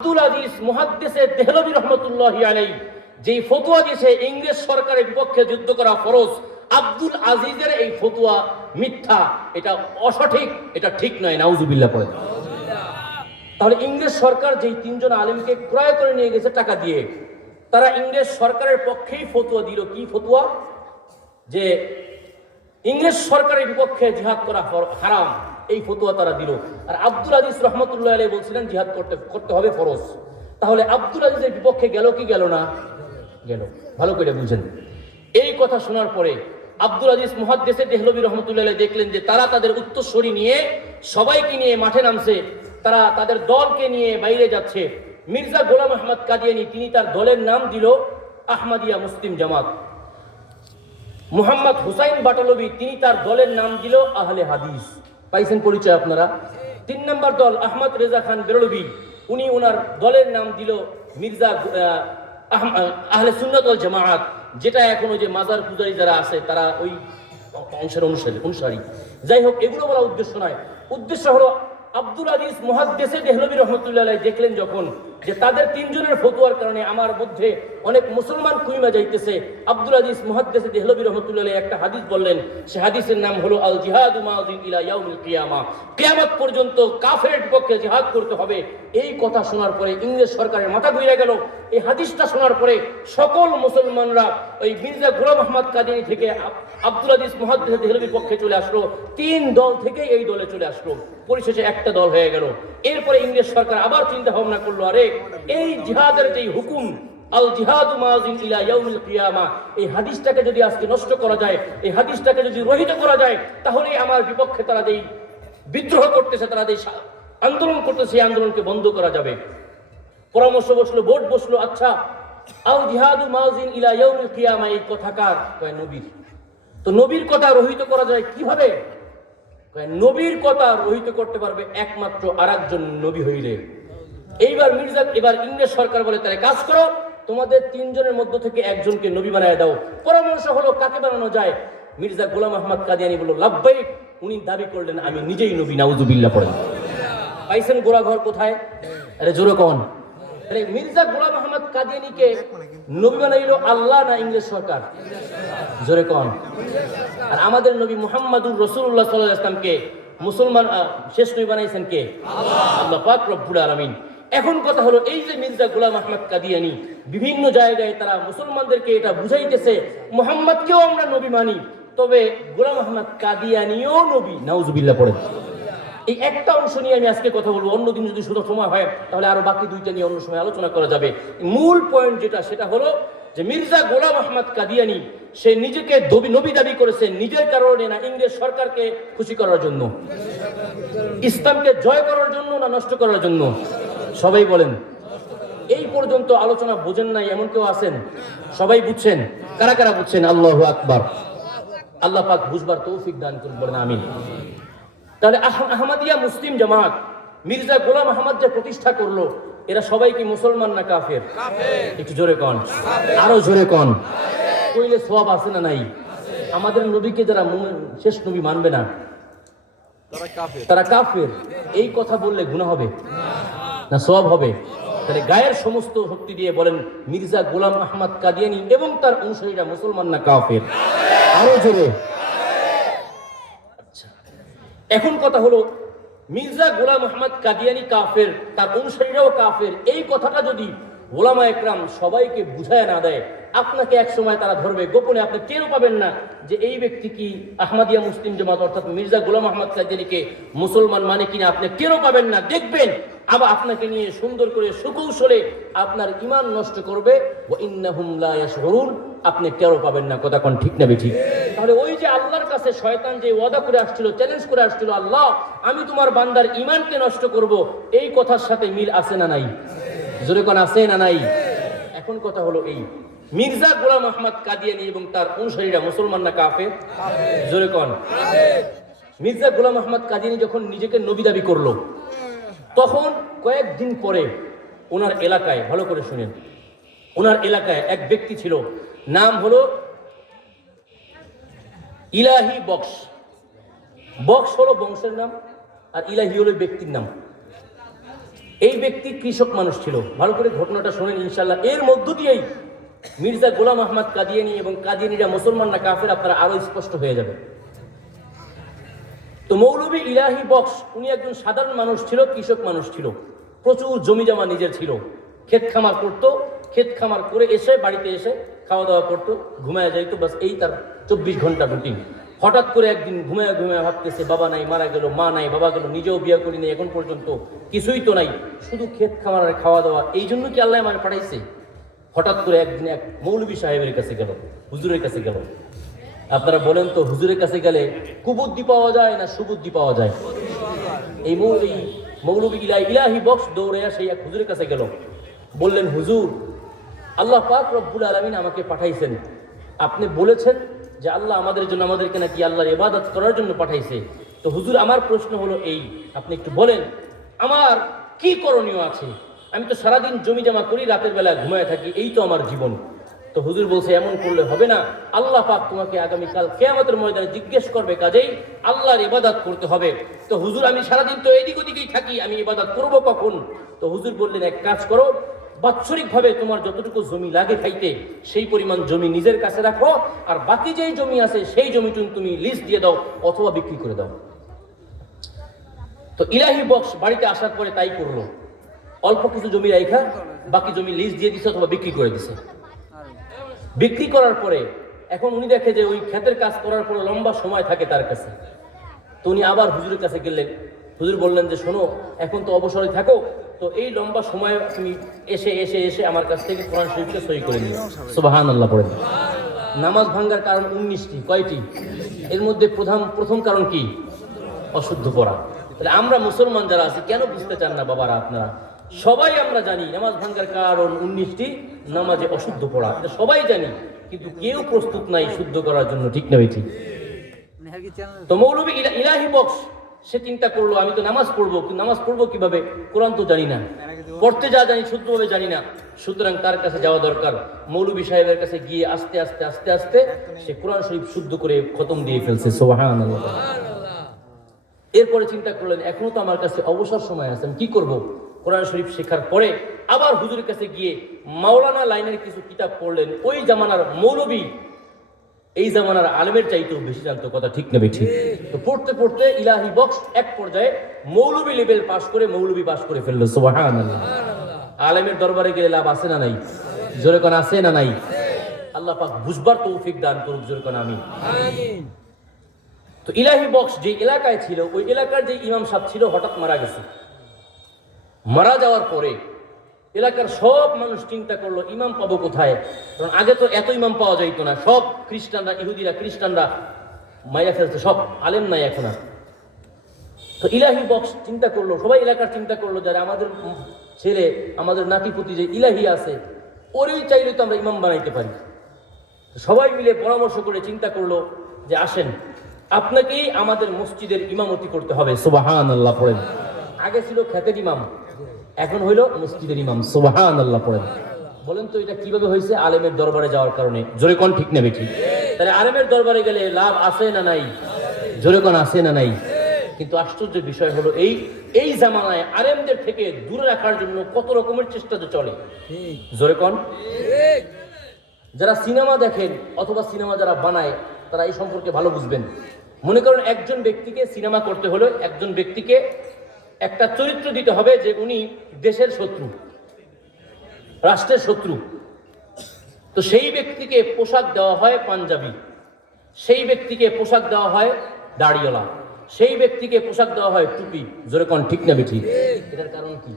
আব্দুল আজিজ মুহাদ্দিসে দেহলভী রহমতুল্লাহি আলাইহি যেই ফতোয়া দিয়েছে ইংরেজ সরকারের বিপক্ষে যুদ্ধ করা ফরজ, আব্দুল আজিজের এই ফতোয়া মিথ্যা, এটা অসঠিক, এটা ঠিক নয়। নাউজুবিল্লাহ পড়ে। তাহলে ইংরেজ সরকার যেই তিনজন আলেমকে ক্রয় করে নিয়ে গেছে টাকা দিয়ে, তারা ইংরেজ সরকারের পক্ষেই ফতোয়া দিল। কি ফতোয়া? যে ইংরেজ সরকারের বিপক্ষে জিহাদ করা হারাম, এই ফতোয়া তারা দিল। আর আব্দুল আজিজ রহমতুল্লাহ আলাইহি বলছিলেন জিহাদ করতে হবে ফরজ। তাহলে আব্দুল আজিজের বিপক্ষে গেল কি গেল না? গেল। ভালো করে বুঝেন। এই কথা শোনার পরে আব্দুল আজিজ মুহাদ্দিসে দেহলভী রহমতুল্লাহ আলাইহি দেখলেন যে তারা তাদের উত্তরসূরি নিয়ে সবাইকে নিয়ে মাঠে নামছে, তারা তাদের দলকে নিয়ে বাইরে যাচ্ছে। মির্জা গোলাম আহমদ কাদিয়ানী তিনি তার দলের নাম দিল আহমদিয়া মুসলিম জামাত। মুহাম্মদ হুসাইন বাটালবি তিনি তার দলের নাম দিল আহলে হাদিস। পাইছেন পরিচয় আপনারা? 3 নম্বর দল আহমদ রেজা খান বেরলভি, উনি ওনার দলের নাম দিল মির্জা আহলে সুন্নাত ওয়াল জামাআত, যেটা এখনো যে মাজার পূজারী যারা আছে তারা ওই অংশের অনুসারী। যাই হোক, এগুলো বলা উদ্দেশ্য নয়। উদ্দেশ্য হলো আব্দুল আজিজ মুহাদ্দিসে দেহলভী রহমতুল্লাহ আলাইহি দেখলেন যখন যে তাদের তিনজনের ফতোয়ার কারণে আমার মধ্যে অনেক মুসলমান কুইমা যাইতেছে, আব্দুল আজিজ মুহাদ্দিসে দেহলভী রহমতুল্লাহ আলাইহি একটা হাদিস বললেন। সে হাদিসের নাম হলো আল জিহাদু মাযিন ইলা ইয়াউমিল কিয়ামা, কিয়ামত পর্যন্ত কাফেরের বিপক্ষে জিহাদ করতে হবে। এই কথা শোনার পরে ইংরেজ সরকারের মাথা ঘুরে গেল। এই হাদিসটা শোনার পরে সকল মুসলমানরা ওই মির্জা গোলাম আহমদ কাদিয়ানী থেকে আব্দুল আজিজ মুহাদ্দিসে দেহলভীর পক্ষে চলে আসলো। 3 দল থেকে এই দলে চলে আসলো, পরিশেষে একটা দল হয়ে গেল। এরপরে ইংরেজ সরকার আবার চিন্তা ভাবনা করলো, আরে এই জিহাদের যে হুকুম আল জিহাদু মাযিন ইলা ইয়াউমিল কিয়ামা, এই হাদিসটাকে যদি আজকে নষ্ট করা যায়, এই হাদিসটাকে যদি রহিত করা যায়, তাহলে আমার বিপক্ষে তারা যেই বিদ্রোহ করতেছে, তারা যেই আন্দোলন করতেছে, সেই আন্দোলনকে বন্ধ করা যাবে। পরামর্শ বসলো, ভোট বসলো। আচ্ছা, আল জিহাদু মাযিন ইলা ইয়াউমিল কিয়ামা এই কথা কার? কয় নবীর। তো নবীর কথা রহিত করা যায় কিভাবে? নবীর কথা রহিত করতে পারবে একমাত্র আরেকজন নবী হইলে। এবার ইংরেজ সরকার বলে তারা কাজ করো, তোমাদের 3 জনের মধ্য থেকে একজনকে নবী বানায় দাও। পরামর্শ হলো কাকে বানানো যায়? মির্জা গোলাম আহমদ কাদিয়ানী বলল লাব্বাইক। উনি দাবি করলেন আমি নিজেই নবী। নাউজুবিল্লাহ পড়েন। পাইছেন গোড়া ঘর কোথায়? আরে জোরে কোন? আরে মির্জা গোলাম আহমদ কাদিয়ানীকে নবী বানাইলো আল্লাহ না ইংরেজ সরকার? জোরে কোন? আর আমাদের নবী মুহাম্মাদুর রাসূলুল্লাহ সাল্লাল্লাহু আলাইহি ওয়াসাল্লামকে মুসলমান শেষ নবী বানাইছেন কে? আল্লাহ পাক রব্বুল আলামিন। এখন কথা হলো, এই যে মির্জা গোলাম আহমদ কাদিয়ানী বিভিন্ন জায়গায় তারা মুসলমানদেরকে এটা বুঝাইতেছে মুহাম্মদকেও আমরা নবী মানি, তবে গোলাম আহমদ কাদিয়ানীও নবী। নাউজুবিল্লাহ পড়ে। এই একটা অংশ নিয়ে আমি আজকে কথা বলবো। অন্যদিন যদি শুধু সময় হয় তাহলে আরো বাকি 2টা নিয়ে অন্য সময় আলোচনা করা যাবে। মূল পয়েন্ট যেটা, সেটা হলো যে মির্জা গোলাম আহমদ কাদিয়ানী সে নিজেকে নবী দাবি করেছে নিজের কারণে না ইংরেজ সরকারকে খুশি করার জন্য? ইসলামকে জয় করার জন্য না নষ্ট করার জন্য? সবাই বলেন। এই পর্যন্ত আলোচনা বোঝেন নাই এমন কেউ আছেন? সবাই বুঝছেন? কারা কারা বুঝছেন? আল্লাহু আকবার। আল্লাহ পাক বুঝবার তৌফিক দান করুন, বলেন আমিন। তাহলে আহমদিয়া মুসলিম জামাত মির্জা গোলাম আহমদ যে প্রতিষ্ঠা করলো, এরা সবাই কি মুসলমান না কাফের? একটু জোরে কন, আরো জোরে কন। কইলে সওয়াব আছে না নাই? আমাদের নবীকে যারা শেষ নবী মানবে না তারা কাফের। এই কথা বললে গুনাহ হবে না সওয়াব হবে? তাহলে গায়ের সমস্ত শক্তি দিয়ে বলেন মির্জা গোলাম আহমদ কাদিয়ানী এবং তার অনুসারীরা মুসলমান না কাফের? আরো জোরে। এখন কথা হলো, মির্জা গোলাম আহমদ কাদিয়ানী কাফের, তার অনুসারীরাও কাফের, এই কথাটা যদি ওলামা একরাম সবাইকে বুঝায় না দেয়, আপনাকে এক সময় তারা ধরবে গোপনে, আপনি টেরও পাবেন না যে এই ব্যক্তি কি আহমদিয়া মুসলিম জামাত অর্থাৎ মির্জা গোলাম আহমদ কাদিয়ানীকে মুসলমান মানে কিনা আপনি টেরও পাবেন না। দেখবেন আবার আপনাকে নিয়ে সুন্দর করে সুকৌশলে আপনার ঈমান নষ্ট করবে। ওয়া ইন্নাহুম লা ইয়াশউরুন, আপনি টেরও পাবেন না। কথা কোন ঠিক না বেঠিক? তাহলে ওই যে আল্লাহর কাছে শয়তান যে ওয়াদা করে আসছিল, চ্যালেঞ্জ করে আসছিল, আল্লাহ আমি তোমার বান্দার ঈমানকে নষ্ট করব, এই কথার সাথে মিল আছে না নাই? জোরে কোন আছে না নাই? এখন কথা হলো, এই মির্জা গোলাম আহমদ কাদিয়ানী এবং তার অনুসারীরা মুসলমান না কাফের? জোরে কোন? মির্জা গোলাম আহমদ কাদিয়ানী যখন নিজেকে নবী দাবি করলো, তখন কয়েকদিন পরে ওনার এলাকায়, ভালো করে শুনেন, ওনার এলাকায় এক ব্যক্তি ছিল, নাম হলো ইলাহি বক্স। বক্স হলো বংশের নাম, আর ইলাহি হলো ব্যক্তির নাম। এই ব্যক্তি কৃষক মানুষ ছিল। ভালো করে ঘটনাটা শোনেন ইনশাআল্লাহ। এর মধ্য দিয়েই মির্জা গোলাম আহমদ কাদিয়ানী এবং কাদিয়ানীরা মুসলমান না কাফের আপনারা আরো স্পষ্ট হয়ে যাবে। তো মৌলভী ইলাহি বক্স উনি একজন সাধারণ মানুষ ছিল, কৃষক মানুষ ছিল, প্রচুর জমি জমা নিজের ছিল, ক্ষেত খামার করতো, ক্ষেত খামার করে এসে বাড়িতে এসে খাওয়া দাওয়া করতো, ঘুমায় যাইতো, বাস এই তার 24 ঘন্টা রুটিন। হঠাৎ করে একদিন ঘুমায় ঘুমায় ভাবতেছে বাবা নাই, মারা গেল, মা নাই, বাবা গেল, নিজেও বিয়ে করিনি, এখন পর্যন্ত কিছুই তো নাই, শুধু ক্ষেত খামার আর খাওয়া দাওয়া, এই জন্য কি আল্লাহ আমার পাঠাইছে? হঠাৎ করে একদিন এক মৌলভী সাহেবের কাছে গেল, হুজুরের কাছে গেল। আপনারা বলেন তো হুজুরের কাছে গেলে কুবুদ্ধি পাওয়া যায় না সুবুদ্ধি পাওয়া যায়? এই মৌলভী ইলাহি বক্স দৌড়ে সেই এক হুজুরের কাছে গেল, বললেন হুজুর, আল্লাহ পাক রব্বুল আলামিন আমাকে পাঠাইছেন, আপনি বলেছেন যে আল্লাহ আমাদের জন্য, আমাদেরকে নাকি আল্লাহর ইবাদত করার জন্য পাঠাইছে। তো হুজুর আমার প্রশ্ন হলো এই, আপনি একটু বলেন আমার কি করণীয় আছে? আমি তো সারাদিন জমি জমা করি, রাতের বেলা ঘুমায় থাকি, এই তো আমার জীবন। তো হুজুর বলছে এমন করলে হবে না, আল্লাহ পাক তোমাকে আগামীকাল কিয়ামতের ময়দানে জিজ্ঞেস করবে, কাজেই আল্লাহর ইবাদত করতে হবে। তো হুজুর আমি সারাদিন তো এদিক ওদিকেই থাকি, আমি ইবাদত করব কখন? তো হুজুর বললেন এক কাজ করো, বাৎসরিকভাবে তোমার যতটুকু জমি লাগে খাইতে সেই পরিমাণ জমি নিজের কাছে রাখো, আর বাকি যেই জমি আছে সেই জমিটুকু তুমি লিজ দিয়ে দাও অথবা বিক্রি করে দাও। তো ইলাহি বক্স বাড়িতে আসার পরে তাই করলো, অল্প কিছু জমি রাইখা বাকি জমি লিজ দিয়ে দিছে অথবা বিক্রি করে দিছে। বিক্রি করার পরে এখন উনি দেখে যে ওই ক্ষেতের কাজ করার পরে লম্বা সময় থাকে তার কাছে। তো উনি আবার হুজুরের কাছে গেলেন, হুজুর বললেন যে শোনো, এখন তো অবসরে থাকো, তো এই লম্বা সময় তুমি এসে এসে এসে আমার কাছ থেকে কোরআন শরীফকে সই করে নিও। সুবহানাল্লাহ পড়েন। নামাজ ভাঙ্গার কারণ 19টি, কয়টি? এর মধ্যে প্রথম কারণ কি? অশুদ্ধ পড়া। তাহলে আমরা মুসলমান যারা আছি কেন বুঝতে চান না বাবারা? আপনারা সবাই আমরা জানি নামাজ ভাঙ্গার কারণ 19টি, নামাজে অশুদ্ধ পড়া, এটা সবাই জানি, কিন্তু কেউ প্রস্তুত নাই শুদ্ধ করার জন্য, ঠিক না ঠিক? তো মৌলভী ইলাহি বক্স সে চিন্তা করলো আমি তো নামাজ পড়বো, কিন্তু নামাজ পড়বো কিভাবে? কোরআন তো জানি না, পড়তে যা জানি শুদ্ধভাবে জানি না, সুতরাং তার কাছে যাওয়া দরকার। মৌলভী সাহেবের কাছে গিয়ে আস্তে আস্তে আস্তে আস্তে সে কোরআন শরীফ শুদ্ধ করে খতম দিয়ে ফেলছে। সুবহানাল্লাহ। এরপরে চিন্তা করলেন এখনো তো আমার কাছে অবসর সময় আছে, আমি কি করব? কোরআন শরীফ শেখার পরে আবার হুজুরের কাছে গিয়ে মাওলানা লাইনের কিছু কিতাব পড়লেন। ওই জামানার মৌলভী এই জামানার আলেমের চাইতেও বেশি জানতো, কথা ঠিক নেবে ঠিক? তো পড়তে পড়তে ইলাহি বক্স এক পর্যায়ে মৌলভী লেভেল পাস করে মৌলভী পাস করে ফেললো। সুবহানাল্লাহ। আলেমের দরবারে গেলে লাভ আছে না নাই? জোরে কোন আছে না নাই? আল্লাহ পাক বুঝবার তৌফিক দান করুক, জোরে কোন আমিন। তো ইলাহি বক্স যে এলাকায় ছিল, ওই এলাকার যে ইমাম সাহেব ছিল হঠাৎ মারা গেছে। মারা যাওয়ার পরে এলাকার সব মানুষ চিন্তা করলো ইমাম পাবো কোথায়? কারণ আগে তো এত ইমাম পাওয়া যাইতো না, সব খ্রিস্টানরা, ইহুদিরা, খ্রিস্টানরা মাইয়া ফেলছে, সব আলেম নাই এখন আর। তো ইলাহি বক্স চিন্তা করলো, সবাই এলাকার চিন্তা করলো যারা আমাদের ছেলে, আমাদের নাতিপুতি যে ইলাহি আছে, ওরই চাইলে তো আমরা ইমাম বানাইতে পারি। সবাই মিলে পরামর্শ করে চিন্তা করলো যে আসেন, আপনাকেই আমাদের মসজিদের ইমামতি করতে হবে। সুবহানাল্লাহ পড়েন। আগে ছিল খেতের ইমাম, এখন হইল মসজিদের ইমাম। সুবহানাল্লাহ পড়েন। বলেন তো এটা কিভাবে হয়েছে? আলেমের দরবারে যাওয়ার কারণে। জোরে কোন ঠিক নেবে ঠিক? তাহলে আলেমের দরবারে গেলে লাভ আছে না নাই? জোরে কোন আছে না নাই? কিন্তু আশ্চর্যের বিষয় হলো এই জামানায় আলেমদের থেকে দূরে রাখার জন্য কত রকমের চেষ্টা চলে। জোরে কোন? যারা সিনেমা দেখেন অথবা সিনেমা যারা বানায় তারা এই সম্পর্কে ভালো বুঝবেন। মনে করেন একজন ব্যক্তিকে সিনেমা করতে হলে একজন ব্যক্তিকে একটা চরিত্র দিতে হবে যে উনি দেশের শত্রু, রাষ্ট্রের শত্রু। তো সেই ব্যক্তিকে পোশাক দেওয়া হয় পাঞ্জাবি, সেই ব্যক্তিকে পোশাক দেওয়া হয় দাড়িওয়ালা, সেই ব্যক্তিকে পোশাক দেওয়া হয় টুপি। জোরে কোন ঠিক না বেঠিক? এটার কারণ কি?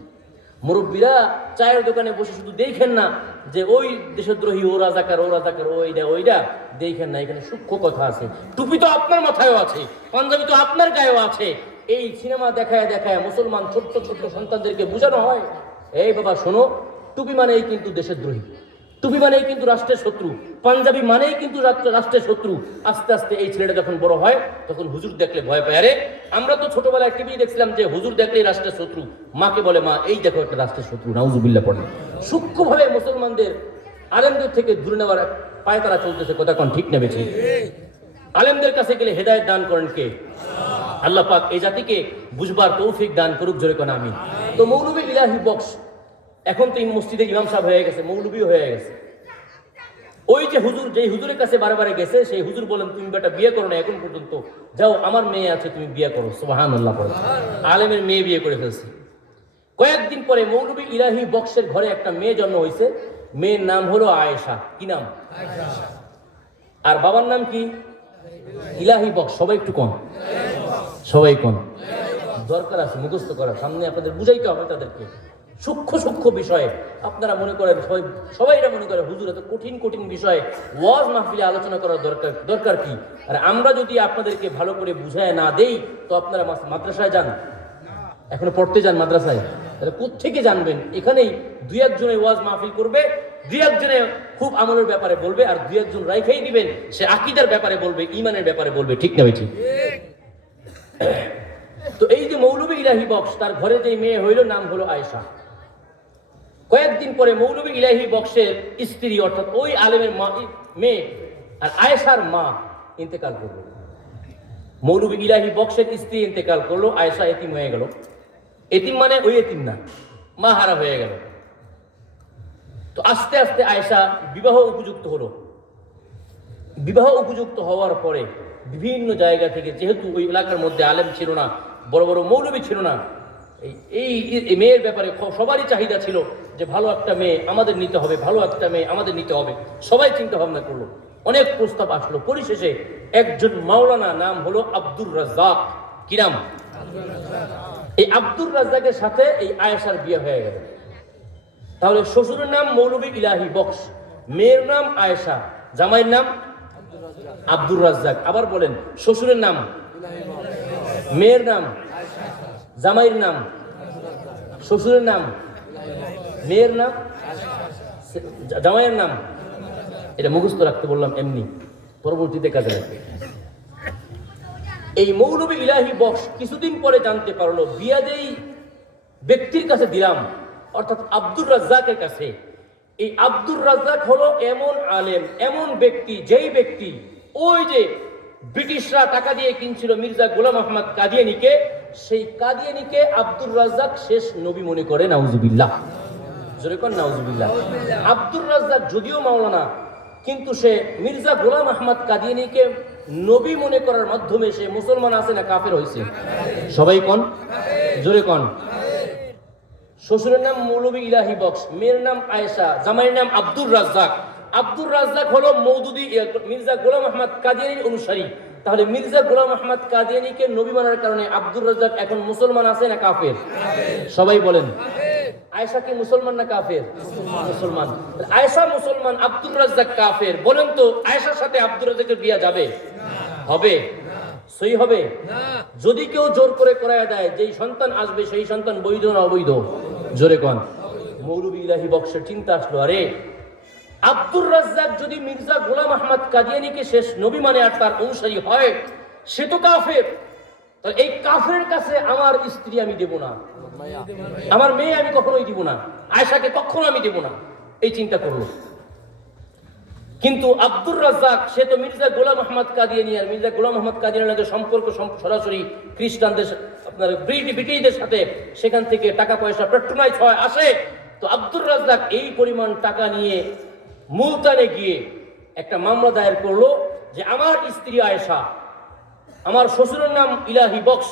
মুরব্বীরা চায়ের দোকানে বসে শুধু দেখেন না যে ওই দেশদ্রোহী, ও রাজাকার, ও রাজাকার, ওইটা দেখেন না, এখানে সূক্ষ্ম কথা আছে। টুপি তো আপনার মাথায়ও আছে, পাঞ্জাবি তো আপনার গায়েও আছে। এই সিনেমা দেখায় দেখায় মুসলমান ছোট্ট ছোট্ট সন্তানদেরকে বোঝানো হয়, এই বাবা শোনো, টুপি মানেই কিন্তু দেশদ্রোহী, টুপি মানেই কিন্তু রাষ্ট্রের শত্রু, পাঞ্জাবি মানেই কিন্তু রাষ্ট্রের শত্রু। আস্তে আস্তে এই ছেলেটা যখন বড় হয় তখন হুজুর দেখলে ভয় পায়। আরে আমরা তো ছোটবেলায় টিভি দেখছিলাম যে হুজুর দেখলেই রাষ্ট্রের শত্রু, মাকে বলে মা এই দেখো একটা রাষ্ট্রের শত্রু, নাউজুবিল্লাহ পড়ে। সূক্ষ্মভাবে মুসলমানদের আলেমদের থেকে দূরে নেওয়ার পায়ে তারা চলতেছে, কথা কোন ঠিক নেবে ঠিক? আলেমদের কাছে গেলে হেদায়েত দান করেন কে? আল্লাহ পাক এই জাতিকে বুঝবার তৌফিক দান করুক, জোরে কোন আমিন। তো মৌলবী ইলাহি বক্স এখন তো এই মসজিদে ইমাম সাহেব হয়ে গেছে, মৌলবীও হয়ে গেছে। ওই যে হুজুর, যেই হুজুরের কাছে বারে গেছে, সেই হুজুর বলেন তুমি বেটা বিয়ে করো না এখন পর্যন্ত, যাও আমার মেয়ে আছে তুমি বিয়ে করো। সুবহানাল্লাহ পড়ে আলেমের মেয়ে বিয়ে করে ফেলছে। কয়েকদিন পরে মৌলবী ইলাহি বক্সের ঘরে একটা মেয়ে জন্ম হয়েছে। মেয়ের নাম হলো আয়েশা। কি নাম? আর বাবার নাম কি? ইলাহি বক্স। সবাই একটু কম, সবাই কম। দরকার আছে মুখস্থ করা, সামনে আপনাদের বুঝাইতে হবে তাদেরকে সূক্ষ্ম বিষয়ে। আপনারা মনে করেন সবাই এটা মনে করে হুজুর এত কঠিন বিষয়ে ওয়াজ মাহফিলে আলোচনা করার দরকার কি? আর আমরা যদি আপনাদেরকে ভালো করে বুঝায় না দেই তো আপনারা মাদ্রাসায় যান, এখনো পড়তে যান মাদ্রাসায়, তাহলে কোত্থেকে জানবেন? এখানেই দুই একজনে ওয়াজ মাহফিল করবে, দুই একজনে খুব আমলের ব্যাপারে বলবে, আর দুই একজন রাইখাই দিবেন, সে আকীদার ব্যাপারে বলবে, ঈমানের ব্যাপারে বলবে। ঠিক না ঠিক? তো এই যে মৌলবী ইলাহি বক্স, তার ঘরে যে মেয়ে হইল নাম হলো আয়েশা। কয়েকদিন পরে মৌলবী ইলাহি বক্সের স্ত্রী অর্থাৎ ওই আলেমের মেয়ে আর আয়েশার মা ইন্তেকাল করলো। মৌলবী ইলাহি বক্সের স্ত্রী ইন্তেকাল করলো, আয়েশা এতিম হয়ে গেল। এতিম মানে ওই এতিম না, মা হারা হয়ে গেল। তো আস্তে আস্তে আয়েশা বিবাহ উপযুক্ত হলো। বিবাহ উপযুক্ত হওয়ার পরে বিভিন্ন জায়গা থেকে, যেহেতু ওই এলাকার মধ্যে আলেম ছিল না, বড় বড় মৌলবী ছিল না, এই মেয়ের ব্যাপারে সবারই চাহিদা ছিল যে ভালো একটা মেয়ে আমাদের নিতে হবে, ভালো একটা মেয়ে আমাদের নিতে হবে। সবাই চিন্তা ভাবনা করলো, অনেক প্রস্তাব আসলো। পরিশেষে একজন মাওলানা, নাম হলো আব্দুর রাজ্জাক। কি নাম? এই আব্দুর রাজ্জাকের সাথে এই আয়েশার বিয়ে হয়ে গেল। তাহলে শ্বশুরের নাম মৌলবী ইলাহি বক্স, মেয়ের নাম আয়েশা, জামাইয়ের নাম আব্দুর রাজ্জাক। আবার বলেন, শ্বশুরের নাম, মেয়ের নাম, জামাইয়ের নাম, শ্বশুরের নাম, মেয়ের নাম, জামাইয়ের নাম। এটা মুখস্থ রাখতে বললাম এমনি, পরবর্তীতে কাজে লাগবে। এই মৌলবী ইলাহি বক্স কিছুদিন পরে জানতে পারলো, বিয়া যেই ব্যক্তির কাছে দিলাম অর্থাৎ আব্দুর রাজ্জাকের কাছে, এই আব্দুর রাজ্জাক হলো এমন আলেম, এমন ব্যক্তি, যেই ব্যক্তি ওই যে ব্রিটিশরা টাকা দিয়ে কিনছিল মির্জা গোলাম আহমদ কাদিয়ানীকে, সেই কাদিয়ানীকে আব্দুর রাজ্জাক শেষ নবী মনে করে। নাউজুবিল্লাহ, জোরে কোন নাউজুবিল্লাহ। আব্দুর রাজ্জাক যদিও মাওলানা, কিন্তু সে মির্জা গোলাম আহমদ কাদিয়ানীকে নবী মনে করার মাধ্যমে সে মুসলমান আছে না কাফের হয়েছে? সবাই কোন, জোরে কোন। শ্বশুরের নাম মৌলবী ইলাহি বক্স, মেয়ের নাম আয়েশা, জামাইয়ের নাম আব্দুর রাজ্জাক। আব্দুর রাজ্জাক হলো মওদুদি মির্জা গোলাম আহমদ কাদিয়ানীর অনুসারী। তাহলে মির্জা গোলাম আহমদ কাদিয়ানীকে নবী মানার কারণে আব্দুর রাজ্জাক এখন মুসলমান আছে না কাফের? সবাই বলেন। আয়েশা কি মুসলমান না কাফের? মুসলমান। আয়েশা মুসলমান, আব্দুর রাজ্জাক কাফের। বলেন তো আয়েশার সাথে আব্দুর রাজ্জাকের বিয়ে যাবে? হবে? সই হবে? যদি কেউ জোর করে করায় দেয়, যেই সন্তান আসবে সেই সন্তান বৈধ না অবৈধ? জোরে কোন। মৌলবী ইলাহি বক্সের চিন্তা আসলো, আরে আব্দুর রাজ্জাক যদি মির্জা গোলাম আহমদ কাদিয়ানীকে শেষ নবী মানে আর তার অনুসারী হয়, সে তো কাফের। তাহলে এই কাফের কাছে আমার স্ত্রী আমি দেব না, আমার মেয়ে আমি কখনোই দিব না, আয়েশাকে কখনো আমি দেব না, এই চিন্তা করলো। কিন্তু আব্দুর রাজ্জাক সে তো মির্জা গোলাম আহমদ কাদিয়ানী, আর মির্জা গোলাম আহমদ কাদিয়ানীর সম্পর্ক সরাসরি খ্রিস্টানদের, আপনার ব্রিটিশদের সাথে, সেখান থেকে টাকা পয়সা পেট্রোনাইজ হয় আসে। তো আব্দুর রাজ্জাক এই পরিমাণ টাকা নিয়ে মুলতানে গিয়ে একটা মামলা দায়ের করলো যে আমার স্ত্রী আয়েশা, আমার শ্বশুরের নাম ইলাহি বক্স,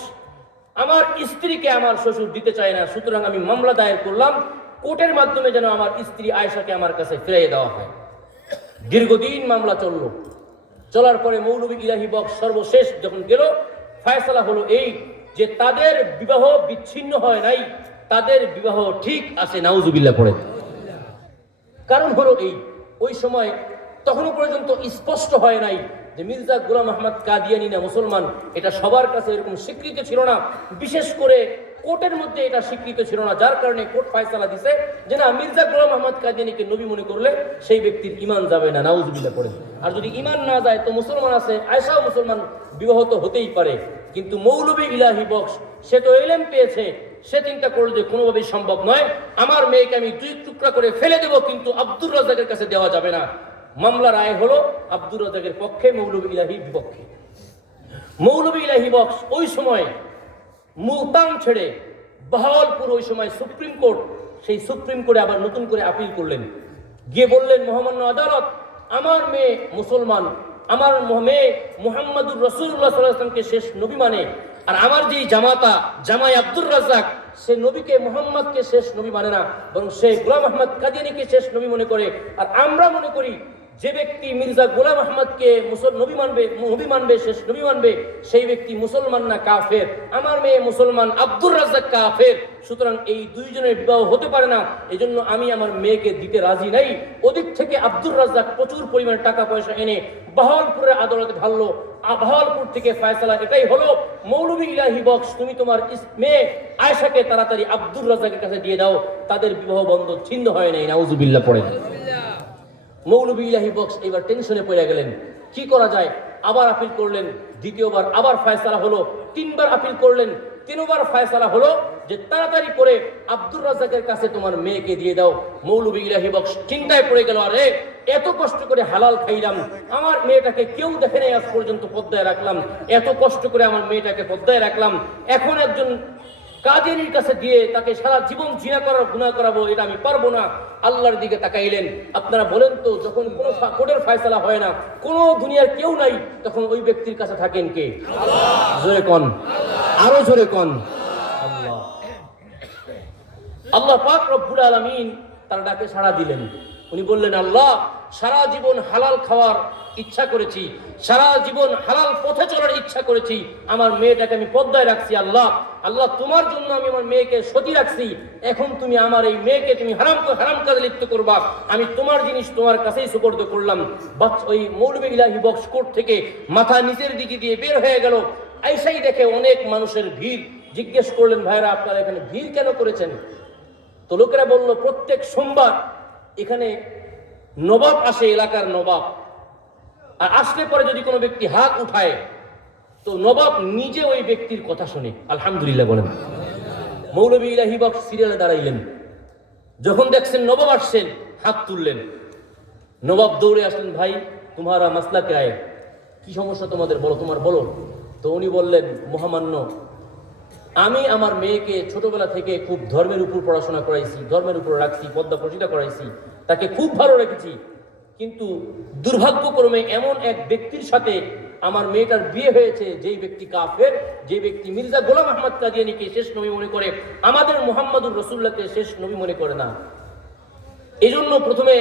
আমার স্ত্রীকে আমার শ্বশুর দিতে চায় না, সুতরাং আমি মামলা দায়ের করলাম কোর্টের মাধ্যমে যেন আমার স্ত্রী আয়েশাকে আমার কাছে ফিরিয়ে দেওয়া হয়। দীর্ঘদিন মামলা চলল। চলার পরে মৌলবী ইলাহি বক্স সর্বশেষ যখন গেল, ফয়সালা হলো এই যে তাদের বিবাহ বিচ্ছিন্ন হয় নাই, তাদের বিবাহ ঠিক আছে। নাউজুবিল্লাহ পড়ে। কারণ হলো এই, ওই সময় তখনও পর্যন্ত স্পষ্ট হয় নাই যে মির্জা গোলাম আহমদ কাদিয়ানী না মুসলমান, এটা সবার কাছে এরকম স্বীকৃত ছিল না। বিশেষ করে কোর্টের মধ্যে এটা স্বীকৃত ছিল না, যার কারণে কোর্ট ফয়সালা দিছে যে না, মির্জা গোলাম আহমদ কাদিয়ানীকে নবী মনে করলে সেই ব্যক্তির ঈমান যাবে না। নাউজুবিল্লাহ পড়ে। আর যদি ঈমান না যায় তো মুসলমান আছে, আয়েশাও মুসলমান, বিবাহ তো হতেই পারে। কিন্তু মৌলবী ইলাহি বক্স সে তো ইলম পেয়েছে, সে চিন্তা করল যে কোনোভাবেই সম্ভব নয়, আমার মেয়েকে আমি দুই টুকরা করে ফেলে দেব, কিন্তু আব্দুর রাজ্জাকের কাছে দেওয়া যাবে না। মামলা রায় হলো আব্দুর রাজ্জাকের পক্ষে, মৌলবী ইলাহির বিপক্ষে। মৌলভী ইলাহি বক্স ওই সময় মুলতান ছেড়ে বাহাওয়ালপুর, ওই সময় সুপ্রিম কোর্ট, সেই সুপ্রিম কোর্টে আবার নতুন করে আপিল করলেন। গিয়ে বললেন, মহামান্য আদালত, আমার মেয়ে মুসলমান, আমার মেয়ে মুহাম্মদুর রাসূলুল্লাহ সাল্লাল্লাহু আলাইহি ওয়াসাল্লামকে শেষ নবী মানে, আর আমার যেই জামাই আব্দুর রাজ্জাক, সে নবীকে মুহাম্মদকে শেষ নবী মানে না, বরং সে গোলাম আহমদ কাদিয়ানীকে শেষ নবী মনে করে। আর আমরা মনে করি যে ব্যক্তি মির্জা গোলাম আহমদকে নবী মানবে, শেষ নবী মানবে, সেই ব্যক্তি মুসলমান না কাফের। আমার মেয়ে মুসলমান, আব্দুর রাজ্জাক কাফের, সুতরাং এই দুইজনের বিবাহ হতে পারে না, এজন্য আমি আমার মেয়েকে দিতে রাজি নাই। ওদিক থেকে আব্দুর রাজ্জাক প্রচুর পরিমাণে টাকা পয়সা এনে বাহাওয়ালপুরের আদালতে ঢাললো। বাহাওয়ালপুর থেকে ফয়সালা এটাই হলো, মৌলভী ইলাহি বক্স, তুমি তোমার মেয়ে আয়েশাকে তাড়াতাড়ি আব্দুর রাজ্জাকের কাছে দিয়ে দাও। তাদের বিবাহ বন্ধন ছিন্ন হয় নাই। নাউজুবিল্লাহ পড়ে। মৌলভী ইলাহি বক্স এবার টেনশনে পড়ে গেলেন, কি করা যায়? আবার আপিল করলেন, দ্বিতীয়বার আবার ফয়সালা হলো, তিনবার আপিল করলেন, তিনবার ফয়সালা হলো যে তাড়াতাড়ি করে আব্দুর রাজ্জাকের কাছে তোমার মেয়েকে দিয়ে দাও। মৌলভী ইলাহি বক্স চিন্তায় পড়ে গেল, আরে এত কষ্ট করে হালাল খাইলাম, আমার মেয়েটাকে কেউ দেখে নাই, আজ পর্যন্ত পদ্মায় রাখলাম, এত কষ্ট করে আমার মেয়েটাকে পদ্মায় রাখলাম, এখন একজন কাদিয়ানীর কাছে দিয়ে তাকে সারা জীবন জিনা করার গুনাহ করাবো, এটা আমি পারবো না। আল্লাহর দিকে তাকাইলেন। আপনারা বলেন তো, যখন কোনো কোর্টের ফয়সালা হয় না, কোনো দুনিয়ার কেউ নাই, তখন ওই ব্যক্তির কাছে থাকেন কে? জোরে কন, আরো জোরে কন, আল্লাহ। আল্লাহ পাক রব্বুল আলামিন তার ডাকে সাড়া দিলেন। উনি বললেন, আল্লাহ, সারা জীবন হালাল খাওয়ার ইচ্ছা করেছি, সারা জীবন হালাল পথে চলার ইচ্ছা করেছি, আমার মেয়েটাকে আমি পদ্মায় রাখছি। আল্লাহ, তোমার জন্য আমি আমার মেয়েকে সতী রাখছি, এখন তুমি আমার এই মেয়েকে তুমি হারাম কাজে লিপ্ত করবা, আমি তোমার জিনিস তোমার কাছেই সুপর্দ করলাম। ওই মৌলভী ইলাহি বক্স কোর্ট থেকে মাথা নিচের দিকে দিয়ে বের হয়ে গেল। আইসাই দেখে অনেক মানুষের ভিড়। জিজ্ঞেস করলেন, ভাইরা আপনারা এখানে ভিড় কেন করেছেন? তো লোকেরা বলল, প্রত্যেক সোমবার এখানে নবাব আসে, এলাকার নবাব, আর আসলে পরে যদি কোনো ব্যক্তি হাত উঠায় তো নবাব নিজে ওই ব্যক্তির কথা শুনে। আলহামদুলিল্লাহ বলেন। মৌলভী ইলাহি বক্স সিরিয়ালে দাঁড়াইলেন, যখন দেখছেন নবাব আসছেন, হাত তুললেন। নবাব দৌড়ে আসলেন, ভাই তোমারা মাসলা কে আয়, কি সমস্যা তোমাদের, বলো, তোমার বলো। তো উনি বললেন, মহামান্য, আমি আমার মেয়েকে ছোটবেলা থেকে খুব ধর্মের উপর পড়াশোনা করাইছি, ধর্মের উপর রাখছি, পদ্মা প্রতিটা করাইছি, তাকে খুব ভালো রেখেছি, কিন্তু দুর্ভাগ্যক্রমে এমন এক ব্যক্তির সাথে আমার মেয়েটার বিয়ে হয়েছে, যেই ব্যক্তি কাফের, যে ব্যক্তি মির্জা গোলাম আহমদ কাদিয়ানীকে শেষ নবী মনে করে, আমাদের মুহাম্মদুর রাসূলুল্লাহকে শেষ নবী মনে করে না। এই জন্য প্রথমে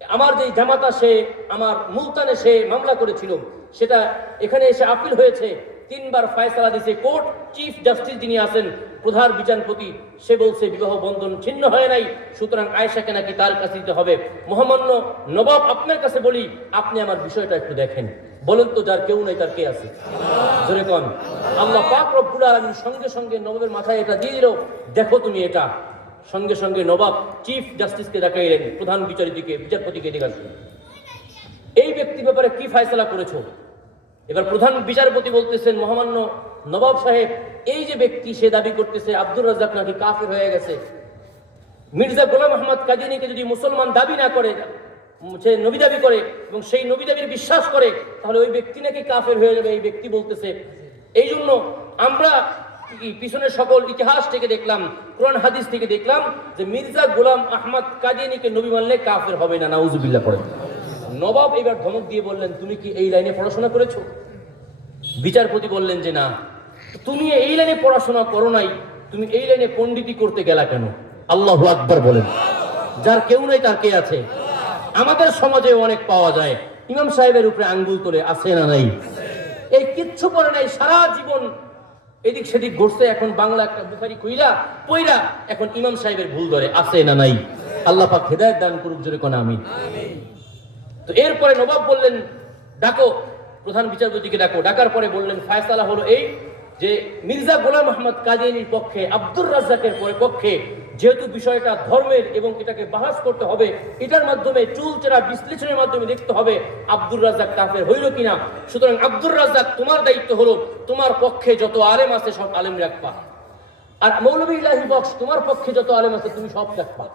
আমার যে জামাতা, সে আমার মুলতানে সে মামলা করেছিল, সেটা এখানে এসে আপিল হয়েছে, তিনবার ফয়সালা দিয়েছে কোর্ট। চিফ জাস্টিস যিনি আছেন, প্রধান বিচারপতি, সে বলছে বিবাহ বন্ধন ছিন্ন হয় নাই, সুতরাং আয়েশাকে নাকি তার কাছে দিতে হবে। মহামান্য নবাব, আপনার কাছে বলি, আপনি আমার বিষয়টা একটু দেখেন, বলেন তো, যার কেউ নাই তার কে আছে? জোরে কোন। আল্লাহ পাক রব্বুল আলামিন সঙ্গে সঙ্গে নবাবের মাথায় এটা দিয়ে দিল, দেখো তুমি এটা। সঙ্গে সঙ্গে নবাব চিফ জাস্টিসকে দেখাইলেন, প্রধান বিচারপতিকে দেখালেন, এই ব্যক্তির ব্যাপারে কি ফয়সালা করেছো? এবার প্রধান বিচারপতি বলতেছেন, মহামান্য নবাব সাহেব, এই যে ব্যক্তি, সে দাবি করতেছে আব্দুর রাজ্জাক নাকি কাফের হয়ে গেছে। মির্জা গোলাম আহমদ কাদিয়ানীকে যদি মুসলমান দাবি না করে, সে নবী দাবি করে এবং সেই নবী দাবির বিশ্বাস করে, তাহলে ওই ব্যক্তি নাকি কাফের হয়ে যাবে, এই ব্যক্তি বলতেছে। এই জন্য আমরা পিছনের সকল ইতিহাস থেকে দেখলাম, কোরআন হাদিস থেকে দেখলাম যে মির্জা গোলাম আহমদ কাদিয়ানীকে নবী মানলে কাফের হবে না। নাউজুবিল্লাহ পড়ে। নবাব এবার ধমক দিয়ে বললেন, তুমি কি এই লাইনে পড়াশোনা করেছো? বিচারপতি বললেন যে না। তুমি এই লাইনে পড়াশোনা করো নাই, তুমি এই লাইনে পণ্ডিতি করতে গেলা কেন? আল্লাহু আকবার বলেন। যার কেউ নাই তার কে আছে? আমাদের সমাজে অনেক পাওয়া যায়, ইমাম সাহেবের উপরে আঙ্গুল তোলে, আছে না নাই? এই কিচ্ছু করে নাই, সারা জীবন এদিক সেদিক ঘুরছে, এখন বাংলা একটা বুখারী পইরা এখন ইমাম সাহেবের ভুল ধরে, আছে না নাই? আল্লাহ পাক হেদায়েত দান করুক, জোরে কোন আমিন। তো এরপরে নবাব বললেন, ডাকো, প্রধান বিচারপতিকে ডাকো। ডাকার পরে বললেন, ফয়সালা হলো এই যে মির্জা গোলাম আহমদ কাদিয়ানীর পক্ষে, আব্দুর রাজ্জাকের পক্ষে, যেহেতু বিষয়টা ধর্মের এবং এটাকে বাহাস করতে হবে, এটার মাধ্যমে চুলচেরা বিশ্লেষণের মাধ্যমে দেখতে হবে আব্দুর রাজ্জাক কাফের হইল কিনা। সুতরাং আব্দুর রাজ্জাক, তোমার দায়িত্ব হলো তোমার পক্ষে যত আলেম আছে সব আলেম রাখবা, আর মৌলভী ইলাহি বক্স তোমার পক্ষে যত আলেম আছে তুমি সব রাখবা।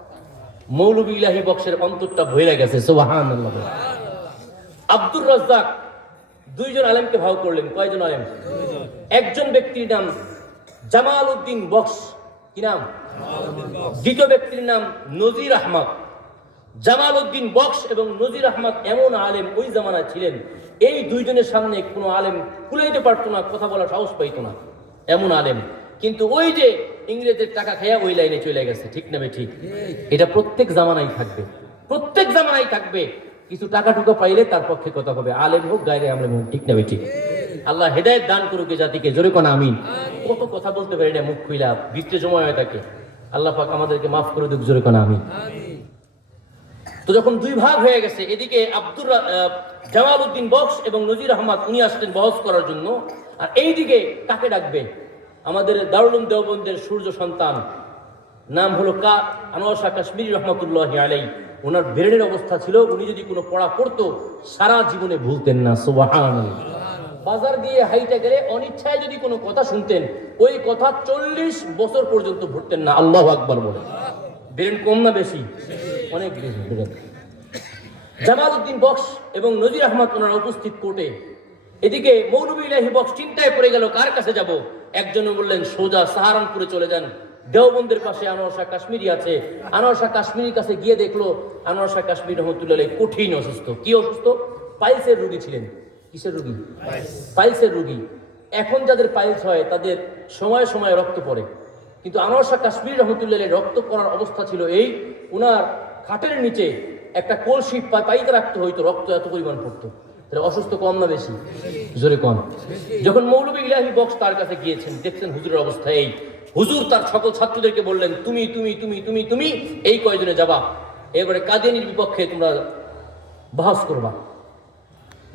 মৌলভী ইলাহি বক্সের অন্তরটা ভরে গেছে, সুবহানাল্লাহ। আব্দুর রাজ্জাক দুইজন আলেমকে ভাগ করলেন। কয়জন আলেম? একজন ব্যক্তির নাম জামাল উদ্দিন বক্স, কি নাম? দ্বিতীয় ব্যক্তির নাম নজির আহমদ। জামাল উদ্দিন বক্স এবং নজির আহমদ এমন আলেম ওই জামানায় ছিলেন, এই দুইজনের সামনে কোনো আলেম কুলাইতে পারতো না, কথা বলার সাহস পাইতো না, এমন আলেম। কিন্তু ওই যে ইংরেজের টাকা খেয়া ওই লাইনে চলে গেছে, ঠিক না ঠিক? এটা প্রত্যেক জামানায় থাকবে, প্রত্যেক জামানায় থাকবে। কিছু টাকা টুকা পাইলে তার পক্ষে কথা হবে, আলেম হোক গায়রে আলেম হোক, ঠিক না ঠিক? আল্লাহ হেদায়েত দান করুক এই জাতিকে, জোরে কোন আমিন। কত কথা বলতে পারি না, মুখ খুইলা ভিতরে জমা হয়ে থাকে। আল্লাহ পাক আমাদেরকে মাফ করে দিক, জোরে কোন আমিন। তো যখন দুই ভাগ হয়ে গেছে, এদিকে জামাল উদ্দিন বক্স এবং নজির আহমদ উনি আসলেন বহস করার জন্য, আর এইদিকে কাকে ডাকবে? আমাদের দারুল উলুম দেওবন্দের সূর্য সন্তান, নাম হলো আনোয়ার শাহ কাশ্মীরি রহমতুল্লাহি আলাইহি। ওনার ব্রেনের অবস্থা ছিল, উনি যদি কোনো পড়া পড়তো সারা জীবনে ভুলতেন না। সুবহানাল্লাহ। বাজার দিয়ে হাইটা গেলে অনিচ্ছায় যদি কোনো কথা শুনতেন, ওই কথা 40 বছর পর্যন্ত ভুলতেন না। আল্লাহু আকবার বলে। ব্রেন কম না বেশি? অনেক বেশি ব্রেন। জামাল উদ্দিন বক্স এবং নজির আহমদ ওনারা উপস্থিত কোর্টে। এদিকে মৌলভী ইলাহি বক্স চিন্তায় পড়ে গেল, কার কাছে যাব? একজনে বললেন সোজা সাহারানপুরে চলে যান, দেওবন্দের পাশে আনোয়ার শাহ কাশ্মীরি আছে। আনোয়ার শাহ কাশ্মীরির কাছে গিয়ে দেখলো আনোয়ার শাহ কাশ্মীরি রহমতুল্লাহ কঠিন অসুস্থ। কি অসুস্থ? পাইলসের রোগী ছিলেন। কিসের রোগী? পাইলসের রোগী। এখন যাদের পাইলস হয় তাদের সময়ে সময়ে রক্ত পড়ে, কিন্তু আনোয়ার শাহ কাশ্মীরি রহমতুল্লাহ রক্ত পড়ার অবস্থা ছিল এই, উনার খাটের নিচে একটা কলসি পাইতে রাখতে হইতো, রক্ত এত পরিমাণ পড়তো। তাহলে অসুস্থ কম না বেশি? জোরে কম। যখন মৌলভী ইলাহি বক্স তার কাছে গিয়েছেন, দেখছেন হুজুরের অবস্থা এই। হুজুর তার সকল ছাত্রদেরকে বললেন, তুমি তুমি তুমি তুমি তুমি এই কয়জনে যাবা, এবারে কাদিয়ানীর বিপক্ষে তোমরা বাহাস করবা।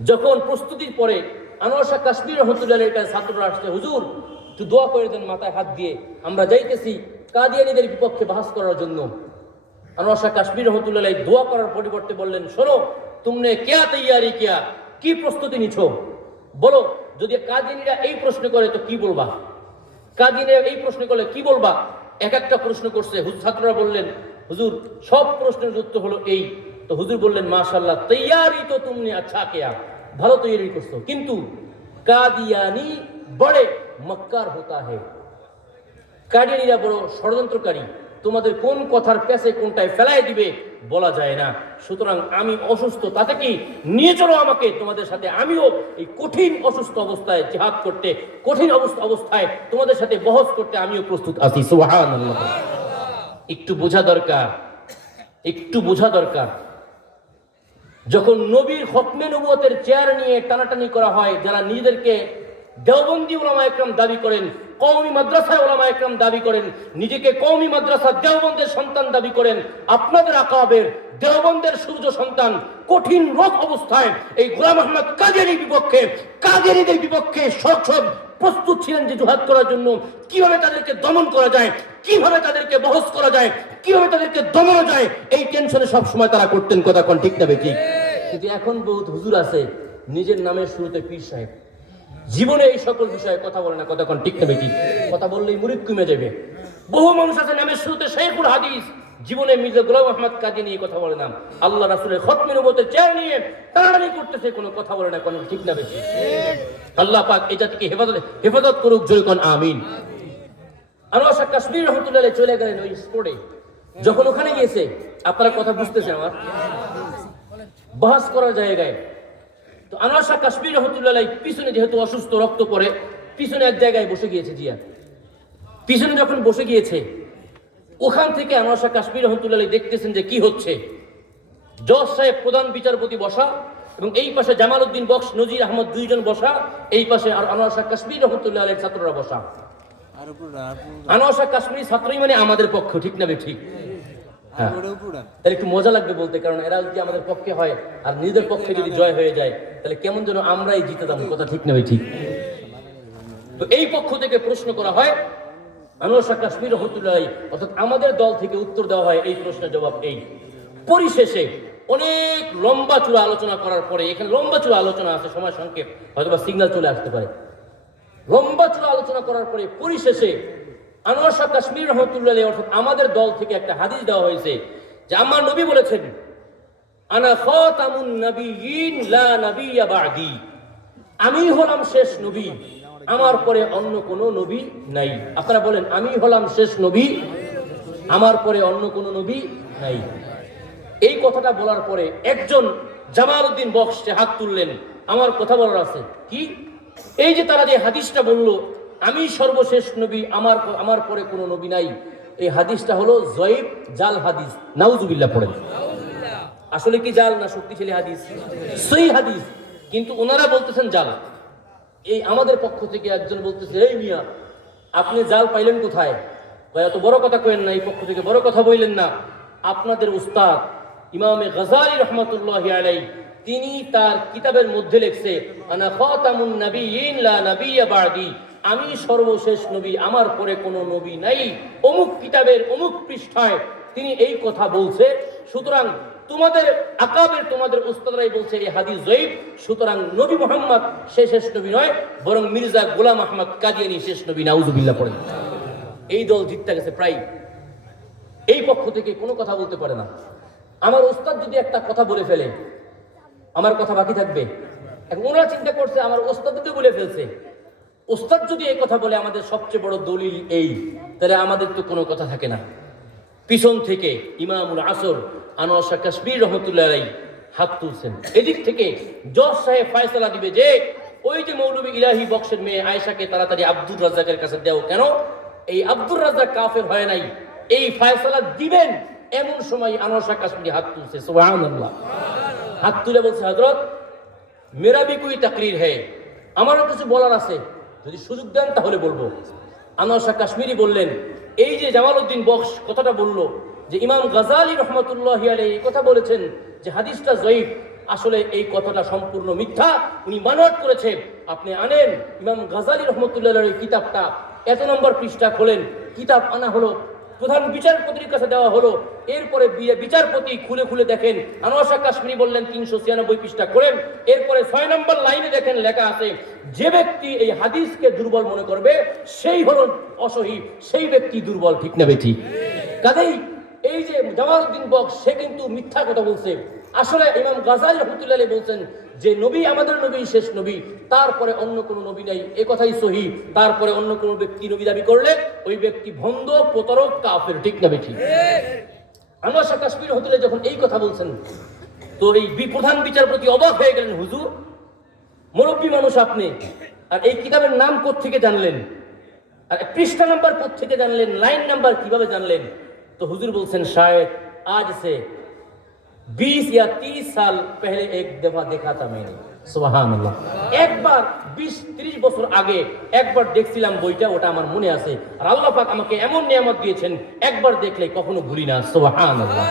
যখন প্রস্তুতির পরে আনোয়ার শাহ কাশ্মীর রহমতুল্লাহের কাছে ছাত্ররা আসছে, হুজুর একটু দোয়া করে দেন, মাথায় হাত দিয়ে আমরা যাইতেছি কাদিয়ানীদের বিপক্ষে বাহাস করার জন্য। আনোয়ার শাহ কাশ্মীর রহমতুল্লাহ দোয়া করার পরিবর্তে বললেন, শোনো, তুমনে কেয়া তৈয়ারি কেয়া, কি প্রস্তুতি নিছো বলো। যদি কাদিয়ানীরা এই প্রশ্ন করে তো কি বলবা? কাদিয়ানীরা এই প্রশ্ন করলে কি বলবা? এক একটা প্রশ্ন করছে। ছাত্ররা বললেন, হুজুর সব প্রশ্নের উত্তর হলো এই। তো হুজুর বললেন, মাশাআল্লাহ, তৈয়ারি তো তুমনে আচ্ছা কেয়া, ভালো তৈরি করছো, কিন্তু কাদিয়ানি বড়ে মক্কার হতা হে, কাদিয়ানীরা বড় ষড়যন্ত্রকারী, তোমাদের কোন কথার পেছে কোনটায় ফেলাই দিবে বলা যায় না। সুতরাং আমি অসুস্থ, তাতে কি নিয়ে চলো আমাকে তোমাদের সাথে, আমিও এই কঠিন অসুস্থ অবস্থায় জিহাদ করতে, কঠিন অবস্থায় তোমাদের সাথে বহস করতে আমিও প্রস্তুত আছি। সুবহানাল্লাহ। একটু বোঝা দরকার, একটু বোঝা দরকার। যখন নবীর খতমে নবুয়তের চেয়ার নিয়ে টানাটানি করা হয়, যারা নিজেদেরকে দেওবন্দি উলামা একরাম দাবি করেন, কওমি মাদ্রাসায় উলামা একরাম দাবি করেন, নিজেকে কওমি মাদ্রাসা দেওবন্দের সন্তান দাবি করেন, আপনাদের আকাবের দেওবন্দের সূর্য সন্তান কঠিন রোগ অবস্থায় এই গোলাম আহমদ কাদিয়ানীর বিপক্ষে, কাদিয়ানীদের বিপক্ষে সব প্রস্তুত ছিলেন যে জিহাদ করার জন্য। কিভাবে তাদেরকে দমন করা যায়, কিভাবে তাদেরকে বহস করা যায়, কিভাবে তাদেরকে দমানো যায়, এই টেনশনে সবসময় তারা করতেন। কথা কোন ঠিক না বেঠিক? কিন্তু এখন বহুত হুজুর আছে নিজের নামের শুরুতে পীর সাহেব, জীবনে এই সকল বিষয়ে কথা বলে না। কথা কোন ঠিক না বেঠিক? কথা বললেই মুরিদ কমে যাবে। বহু মানুষ আছে নামের শুরুতে শেখুল হাদিস, জীবনে মির্জা গোলাম আহমদ কাদিয়ানী নিয়ে কথা বলে না। আল্লাহ রাসূলের খতমে নবুয়তের চেয়ার নিয়ে টানাটানি করতেছে, কোনো কথা বলে না। কোন ঠিক না বেঠিক? আল্লাহ পাক এই জাতিকে হেফাজত করুক, জোরে কোন আমিন। আনোয়ার শাহ কাশ্মীর রহমতুল্লাহ চলে গেলেন ওই স্পোর্টে। যখন ওখানে গিয়েছে, আপনারা কথা বুঝতেছে আমার, বাহাস করার জায়গায়, তো আনোয়ার শাহ কাশ্মীর রহমতুল্লাহ পিছনে যেহেতু অসুস্থ, রক্ত পড়ে, পিছনে এক জায়গায় বসে গিয়েছে। জিয়া পিছনে যখন বসে গিয়েছে, ওখান থেকে আনোয়ার শাহ কাশ্মীর রহমতুল্লাহ দেখতেছেন যে কি হচ্ছে। জজ সাহেব প্রধান বিচারপতি বসা, এবং এই পাশে জামাল উদ্দিন বক্স, নজির আহমদ দুইজন বসা, এই পাশে আর আনোয়ার শাহ কাশ্মীর রহমতুল্লাহ ছাত্ররা বসা। আনোয়ার শাহ কাশ্মীরি ছাত্রই মানে আমাদের পক্ষ, ঠিক না ঠিক? হ্যাঁ, তাহলে একটু মজা লাগবে বলতে, কারণ এরা যদি আমাদের পক্ষে হয় আর নিজেদের পক্ষে যদি জয় হয়ে যায়, তাহলে কেমন যেন আমরাই জিতে যাবো। কথা ঠিক না ঠিক? তো এই পক্ষ থেকে প্রশ্ন করা হয় আনোয়ার শাহ কাশ্মীর রহমতুল্লাহ, অর্থাৎ আমাদের দল থেকে উত্তর দেওয়া হয় এই প্রশ্নের জবাব এই। পরিশেষে অনেক লম্বা চূড়া আলোচনা করার পরে, এখানে লম্বা চূড়া আলোচনা আছে, সময় সংক্ষেপ, হয়তোবা সিগন্যাল চলে আসতে পারে। লম্বা চূড়া আলোচনা করার পরে পরিশেষে আনোয়ার শাহ কাশ্মীর রহমতুল্লাহ অর্থাৎ আমাদের দল থেকে একটা হাদিস দেওয়া হয়েছে যে আমার নবী বলেছেন, আনা খাতামুন নবিয়্যিন লা নবিয়্যা বা'দি, আমি হলাম শেষ নবী, আমার পরে অন্য কোনো নবী নাই। আপনারা বলেন, আমি হলাম শেষ নবী, আমার পরে অন্য কোনো নবী নাই। এই কথাটা বলার পরে একজন জামালউদ্দিন বক্স হাত তুললেন, আমার কথা বলার আছে। কি? এই যে তারা যে হাদিসটা বলল, আমি সর্বশেষ নবী, আমার পরে কোনো নবী নাই, এই হাদিসটা হলো জয়ীফ জাল হাদিস। নাউজুবিল্লাহ পড়েন। আসলে কি জাল না শক্তিশালী হাদিস? সহিহ হাদিস, কিন্তু ওনারা বলতেছেন জাল। এই আমাদের পক্ষ থেকে একজন বলতেছে, এই মিয়া আপনি জাল পাইলেন কোথায়? এত বড় কথা কইেন না, এই পক্ষ থেকে বড় কথা বললেন না। আপনাদের উস্তাদ ইমামে গজালি রহমাতুল্লাহি আলাইহি তিনি তার কিতাবের মধ্যে লিখছে, আনা খাতামুন নবিয়্যিন লা নাবিয়্যা বা'দি, আমি সর্বশেষ নবী, আমার পরে কোনো নবী নাই। অমুক কিতাবের অমুক পৃষ্ঠায় তিনি এই কথা বলছে। সুতরাং তোমাদের আকাবের, তোমাদের উস্তাদরাই বলছে এই হাদিস জয়ীফ। সুতরাং নবী মুহাম্মদ শেষ নবী নয়, বরং মির্জা গোলাম আহমদ কাদিয়ানী শেষ নবী। নাউজুবিল্লাহ পড়েন। এই দল জিততে গেছে প্রায়। এই পক্ষ থেকে কোনো কথা বলতে পারে না। আমার ওস্তাদ যদি একটা কথা বলে ফেলে, আমার কথা বাকি থাকবে? এখন ওনারা চিন্তা করছে আমার ওস্তাদ তো বলে ফেলছে, ওস্তাদ যদি এই কথা বলে আমাদের সবচেয়ে বড় দলিল এই, তাহলে আমাদের তো কোনো কথা থাকে না। পিছন থেকে ইমামুল আসর আনোয়ার শাহ কাশ্মীর রহমতুল্লাহ আলাইহি হাত তুলছেন। এদিক থেকে জজ সাহেব ফয়সালা দিবে যে ওই যে মৌলভী ইলাহি বক্সের মেয়ে আয়েশাকে তাড়াতাড়ি আব্দুর রাজ্জাকের কাছে দাও। কেন? এই আব্দুর রাজ্জাক কাফের হয় নাই, এই ফয়সালা দিবেন। এমন সময় আনোয়ার শাহ কাশ্মীরি হাত তুলছে, সুবহানাল্লাহ। হাত তুলে বলছে, হযরত মেরা ভি কোই তাকরীর হ্যায়, আমারও কিছু বলার আছে, যদি সুযোগ দেন তাহলে বলবো। আনোয়ার শাহ কাশ্মীরি বললেন, এই যে জামালউদ্দিন বক্স কথাটা বলল যে ইমাম গজালি রহমতুল্লাহি আলাইহি এই কথা বলেছেন যে হাদিসটা জয়ীফ, আসলে এই কথাটা সম্পূর্ণ মিথ্যা, উনি মানহাট করেছে। আপনি আনেন ইমাম গজালি রহমতুল্লাহ আলাইহি কিতাবটা, এত নম্বর পৃষ্ঠা খোলেন। কিতাব আনা হলো, প্রধান বিচারপতির কাছে দেওয়া হলো। এরপরে বিচারপতি খুলে খুলে দেখেন, আনোয়ার শাহ কাশ্মীরি বললেন 396 পৃষ্ঠা খোলেন। এরপরে 6 নম্বর লাইনে দেখেন লেখা আছে, যে ব্যক্তি এই হাদিসকে দুর্বল মনে করবে সেই হলো অসহি, সেই ব্যক্তি দুর্বল। ঠিক না বেঠি? কাজেই এই যে জামালউদ্দিন বক্স সে কিন্তু মিথ্যা কথা বলছে। আসলে ইমাম গজালি রহমতুল্লাহ আলাইহি বলছেন যে নবী, আমাদের নবী শেষ নবী, তারপরে অন্য কোনো নবী নাই, এ কথাই সহি। তারপরে অন্য কোনো ব্যক্তি নবী দাবি করলে ওই ব্যক্তি ভণ্ড, প্রতারক, কাফের। ঠিক না বেঠি? আনোয়ার শাহ কাশ্মীর রহমতুল্লাহ যখন এই কথা বলছেন, তো এই প্রধান বিচারপতি অবাক হয়ে গেলেন, হুজুর মুরব্বী মানুষ আপনি, আর এই কিতাবের নাম কোত্থেকে জানলেন, আর পৃষ্ঠা নাম্বার কোত্থেকে জানলেন, লাইন নাম্বার কিভাবে জানলেন? तो हुजूर बोलছেন, शायद आज से 20 या 30 साल पहले एक दफा देखा था मैंने। সুবহান আল্লাহ। একবার 20-30 বছর আগে একবার দেখছিলাম বইটা, ওটা আমার মনে আছে। আর আল্লাহ পাক আমাকে এমন নিয়ামত দিয়েছেন, একবার দেখলে কখনো ভুলি না। সুবহান আল্লাহ।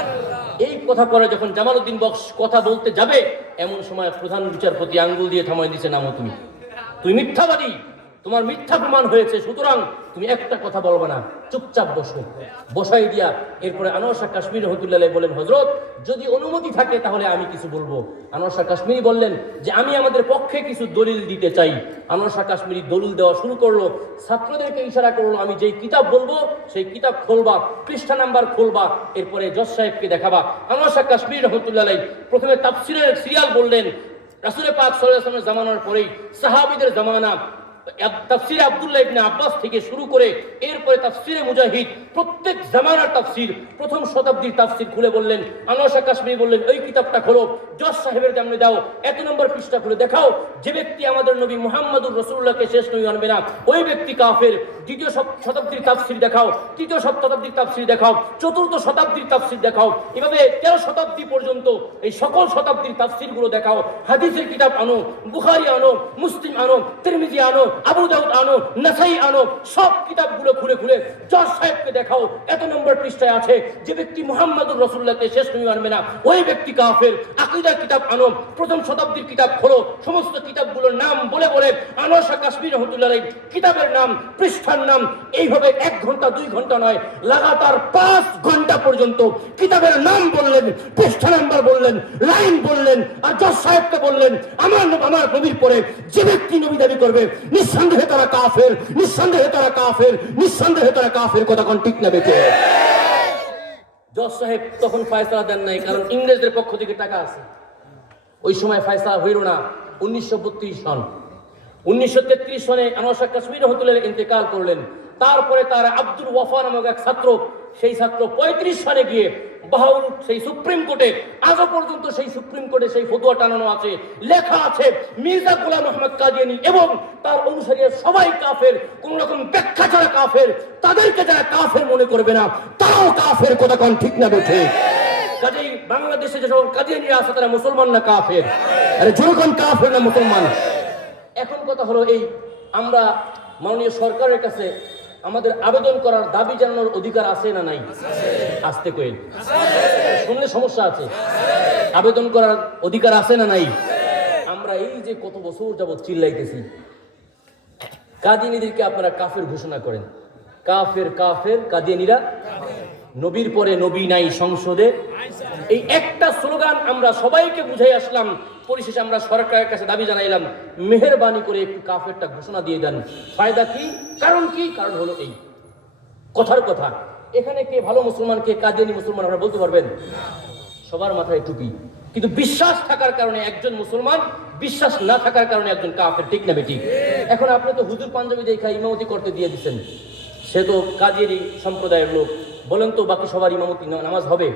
এই কথা পরে যখন জামালউদ্দিন বক্স কথা বলতে যাবে, এমন সময় প্রধান বিচারপতি আঙ্গুল দিয়ে থামাই দিয়েছে, নামো তুমি, তুমি মিথ্যাবাদী, তোমার মিথ্যা প্রমাণ হয়েছে, সুতরাং তুমি একটা কথা বলবে না, চুপচাপ বসো। বসাই দিয়া এরপরে আনোয়ার শাহ কাশ্মীরি রহমতুল্লাহ আলাইহি বলেন, হযরত যদি অনুমতি থাকে তাহলে আমি কিছু বলবো। আনোয়ার শাহ কাশ্মীরি বললেন যে আমি আমাদের পক্ষে কিছু দলিল দিতে চাই। আনোয়ার শাহ কাশ্মীরি দলিল দেওয়া শুরু করলো, ছাত্রদেরকে ইশারা করলো, আমি যেই কিতাব বলবো সেই কিতাব খুলবা, পৃষ্ঠা নাম্বার খুলবা, এরপরে জজ সাহেবকে দেখাবা। আনোয়ার শাহ কাশ্মীরি রহমতুল্লাহ আলাইহি প্রথমে তাফসীরের সিরিয়াল বললেন, রাসূল পাক সাল্লাল্লাহু আলাইহি ওয়াসাল্লামের জামানার পরেই সাহাবীদের জামানা, তাফসিরে আব্দুল্লাহ ইবনে আব্বাস থেকে শুরু করে এরপরে তাফসিরে মুজাহিদ, প্রত্যেক জামানার তাফসির, প্রথম শতাব্দীর তাফসির খুলে বললেন। আনোয়ার শাহ কাশ্মীরি বললেন, ওই কিতাবটা খোলো, জজ সাহেবের সামনে দাও, এত নম্বর পৃষ্ঠা খুলে দেখাও, যে ব্যক্তি আমাদের নবী মুহাম্মদুর রাসূলুল্লাহকে শেষ নবী মানবে না ওই ব্যক্তি কাফের। দ্বিতীয় শতাব্দীর তাফসির দেখাও, তৃতীয় শতাব্দীর তাফসির দেখাও, চতুর্থ শতাব্দীর তাফসির দেখাও, এভাবে 13 শতাব্দী পর্যন্ত এই সকল শতাব্দীর তাফসিরগুলো দেখাও। হাদিসের কিতাব আনো, বুখারী আনো, মুসলিম আনো, তিরমিজি আনো, আবু দাউদ আনো, নাসাই আনো, সব কিতাবগুলো খুলে খুলে জজ সাহেবকে দেখাও, এত নম্বর পৃষ্ঠায় আছে, যে ব্যক্তি মুহাম্মদুর রাসূলুল্লাহকে শেষ নবী মানবে না ওই ব্যক্তি কাফের। আকীদার কিতাব আনো, প্রথম শতাব্দীর কিতাব খোলো, সমস্ত কিতাবগুলোর নাম বলে বলে আনোয়ার শাহ কাশ্মীরি রহমতুল্লাহ আলাইহি কিতাবের নাম, পৃষ্ঠার নাম, এইভাবে 1 ঘন্টা 2 ঘন্টা নয়, লাগাতার 5 ঘন্টা পর্যন্ত কিতাবের নাম বললেন, পৃষ্ঠা নাম্বার বললেন, লাইন বললেন, আর জজ সাহেবকে বললেন, আমার নবীর পরে যে ব্যক্তি নবী দাবি করবে নিঃসন্দেহে তারা কাফের, নিঃসন্দেহে তারা কাফের, নিঃসন্দেহে তারা কাফের। কথা কোন ঠিক না বেঁচে? জজ সাহেব তখন ফয়সালা দেন নাই, কারণ ইংরেজদের পক্ষ থেকে টাকা আছে। ওই সময় ফয়সালা হইল না, 1932 সন 1933 সনে আনোয়ার শাহ কাশ্মীর রহমতুল্লাহ ইন্তেকাল করলেন। তারপরে তার আব্দুল ওয়াফা নামক এক ছাত্র, সেই ছাত্র 35 সালে গিয়ে বাহাউল সেই সুপ্রিম কোর্টে, আজও পর্যন্ত সেই সুপ্রিম কোর্টে সেই ফতোয়া টানানো আছে, লেখা আছে মির্জা গোলাম আহমদ কাদিয়ানী এবং তার অনুসারীরা সবাই কাফের, কোন রকম ব্যাখ্যা ছাড়া কাফের। তাদেরকে যারা কাফের মনে করবে না তারাও কাফের, কথা কোন ঠিক না বেঠে? কাজেই বাংলাদেশে যে সকল কাদিয়ানীরা আছে তারা মুসলমান না কাফের? আরে জনগণ কাফের না মুসলমান? এখন কথা হলো এই, আমরা মাননীয় সরকারের কাছে আমাদের আবেদন করার, দাবি জানানোর অধিকার আছে না নাই? আসতে কইল শুনলে সমস্যা আছে। আবেদন করার অধিকার আছে না নাই? আমরা এই যে কত বছর যাবত চিল্লাইতেছি, কাদিয়ানীদেরকে আপনারা কাফের ঘোষণা করেন। কাফের কাফের কাদিয়ানীরা, নবীর পরে নবী নাই সংসদে, এই একটা স্লোগান আমরা সবাইকে বুঝাই আসলাম। পরিশেষে আমরা সরকারের কাছে দাবি জানাইলাম, মেহেরবানি করে একটু কাফেরটা ঘোষণা দিয়ে দেন। ফায়দা কি? কারণ কি? কারণ হলো এই কথার কথা, এখানে কে ভালো মুসলমান কে কাদিয়ানী মুসলমান আপনারা বলতে পারবেন? সবার মাথায় টুপি, কিন্তু বিশ্বাস থাকার কারণে একজন মুসলমান, বিশ্বাস না থাকার কারণে একজন কাফের, ঠিক না বেঠিক? এখন আপনি তো হুজুর পাঞ্জাবি দেখা ইমামতি করতে দিয়ে দিচ্ছেন, সে তো কাদিয়ানী সম্প্রদায়ের লোক। বলেন তো বাকি সবার ইমামতি নামাজ হবে?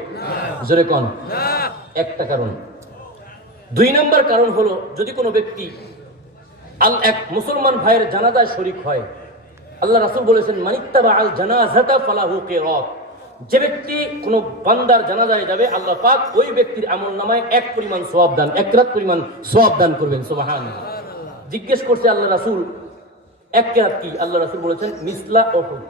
জোরে কন। একটা কারণ। 2 নম্বর কারণ হলো, যদি কোনো ব্যক্তি এক মুসলমান ভাইয়ের জানাজায় শরীক হয়, আল্লাহ রাসূল বলেছেন মানিত্তাবা আল জানাজাতা ফালাহু কিরাত। যে ব্যক্তি কোনো বান্দার জানাজায় যাবে, আল্লাহ পাক ওই ব্যক্তির আমলনামায় 1 পরিমাণ সওয়াব দান, 1 রাত পরিমাণ সওয়াব দান করবেন। সুবহানাল্লাহ। জিজ্ঞেস করছে আল্লাহ রাসূল 1 রাত কি? আল্লাহ রাসূল বলেছেন মিসলা উহুদ।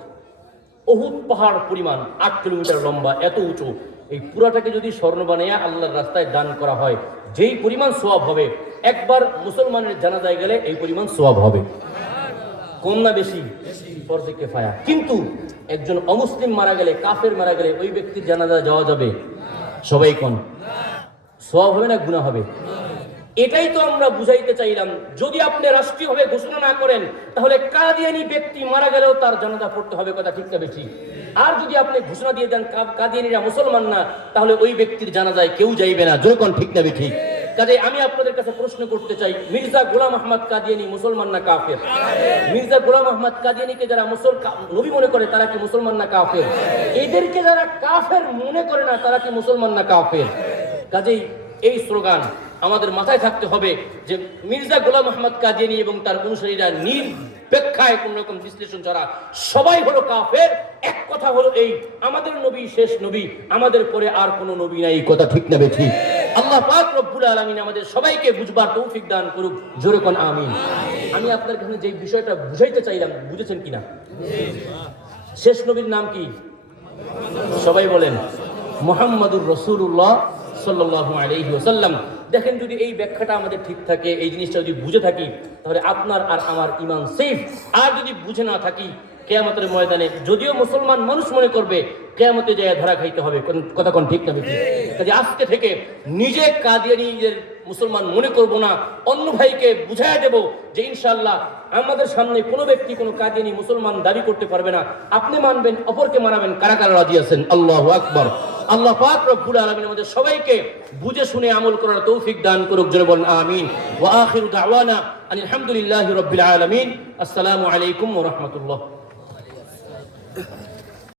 উহুদ পাহাড় পরিমাণ, 8 কিলোমিটার লম্বা, এত উঁচু। এই পুরাটাকে যদি স্বর্ণ বানাইয়া আল্লাহর রাস্তায় দান করা হয়, যেই পরিমাণ সওয়াব হবে, একবার মুসলমানের জানাজায় গেলে এই পরিমাণ সওয়াব হবে। কম না বেশি? ফরজে কিফায়া। কিন্তু একজন অমুসলিম মারা গেলে, কাফের মারা গেলে ওই ব্যক্তির জানাজায় যাওয়া যাবে? সবাই কোন? সওয়াব হবে না গুনাহ হবে? এটাই তো আমরা বুঝাইতে চাইলাম। যদি আপনি রাষ্ট্রীয়ভাবে ঘোষণা না করেন, তাহলে কাদিয়ানী ব্যক্তি মারা গেলেও তার জানাজা পড়তে হবে, কথা ঠিক না বেশি? আর যদি আপনি ঘোষণা দিয়ে দেন কাদিয়ানীরা মুসলমান না, তাহলে ওই ব্যক্তির জানাজায় কেউ যাইবে না, যখন ঠিক না বেশি? কাজে আমি আপনাদের কাছে প্রশ্ন করতে চাই, মির্জা গোলাম আহমদ কাদিয়ানী মুসলমান না কাফের? মির্জা গোলাম আহমদ কাদিয়ানীকে যারা নবী মনে করে তারা কি মুসলমান না কাফের? এদেরকে যারা কাফের মনে করে না তারা কি মুসলমান না কাফের? কাজেই এই স্লোগান আমাদের মাথায় থাকতে হবে যে মির্জা গোলাম আহমদ কাদিয়ানী এবং তার অনুসারীরা নিরপেক্ষায় কোন রকম বিশ্লেষণ ছাড়া সবাই হলো কাফের। এক কথা হলো এই, আমাদের নবী শেষ নবী, আমাদের পরে আর কোনো নবী নাই, কথা ঠিক না বেঠি? আল্লাহ পাক রব্বুল আলামিন আমাদের সবাইকে বুঝবার তৌফিক দান করুক, জোরে কোন আমিন। আমি আপনার কাছে যে বিষয়টা বুঝাইতে চাইলাম, বুঝেছেন কিনা? শেষ নবীর নাম কি? সবাই বলেন মুহাম্মাদুর রাসূলুল্লাহ সাল্লাল্লাহু আলাইহি ওয়াসাল্লাম। দেখেন, যদি এই ব্যাখ্যাটা আমাদের ঠিক থাকে, এই জিনিসটা যদি বুঝে থাকি, তাহলে আপনার আর আমার ঈমান সেফ। আর যদি বুঝে না থাকি, কিয়ামতের ময়দানে যদিও মুসলমান মানুষ মনে করবে, কিয়ামতে যায় ধরা খাইতে হবে, কথা কোন ঠিক না বেঠিক? কাজে আজকে থেকে নিজে কাদিয়ানীদের মুসলমান মনে করব না, অন্য ভাইকে বুঝাইয়া দেব যে ইনশাআল্লাহ আমাদের সামনে কোনো ব্যক্তি কোনো কাদিয়ানী মুসলমান দাবি করতে পারবে না। আপনি মানবেন, অপরকে মানাবেন, কারা কারা রাজি আছেন? আল্লাহু আকবার। আল্লাহ পাক রব্বুল আলামিন আমাদের সবাইকে বুঝে শুনে আমল করার তৌফিক দান করুক, জোরে বলেন আমিন। ওয়া আখিরু দাওয়ানা আনিল হামদুলিল্লাহি রাব্বিল আলামিন। আসসালামু আলাইকুম ওয়া রাহমাতুল্লাহ।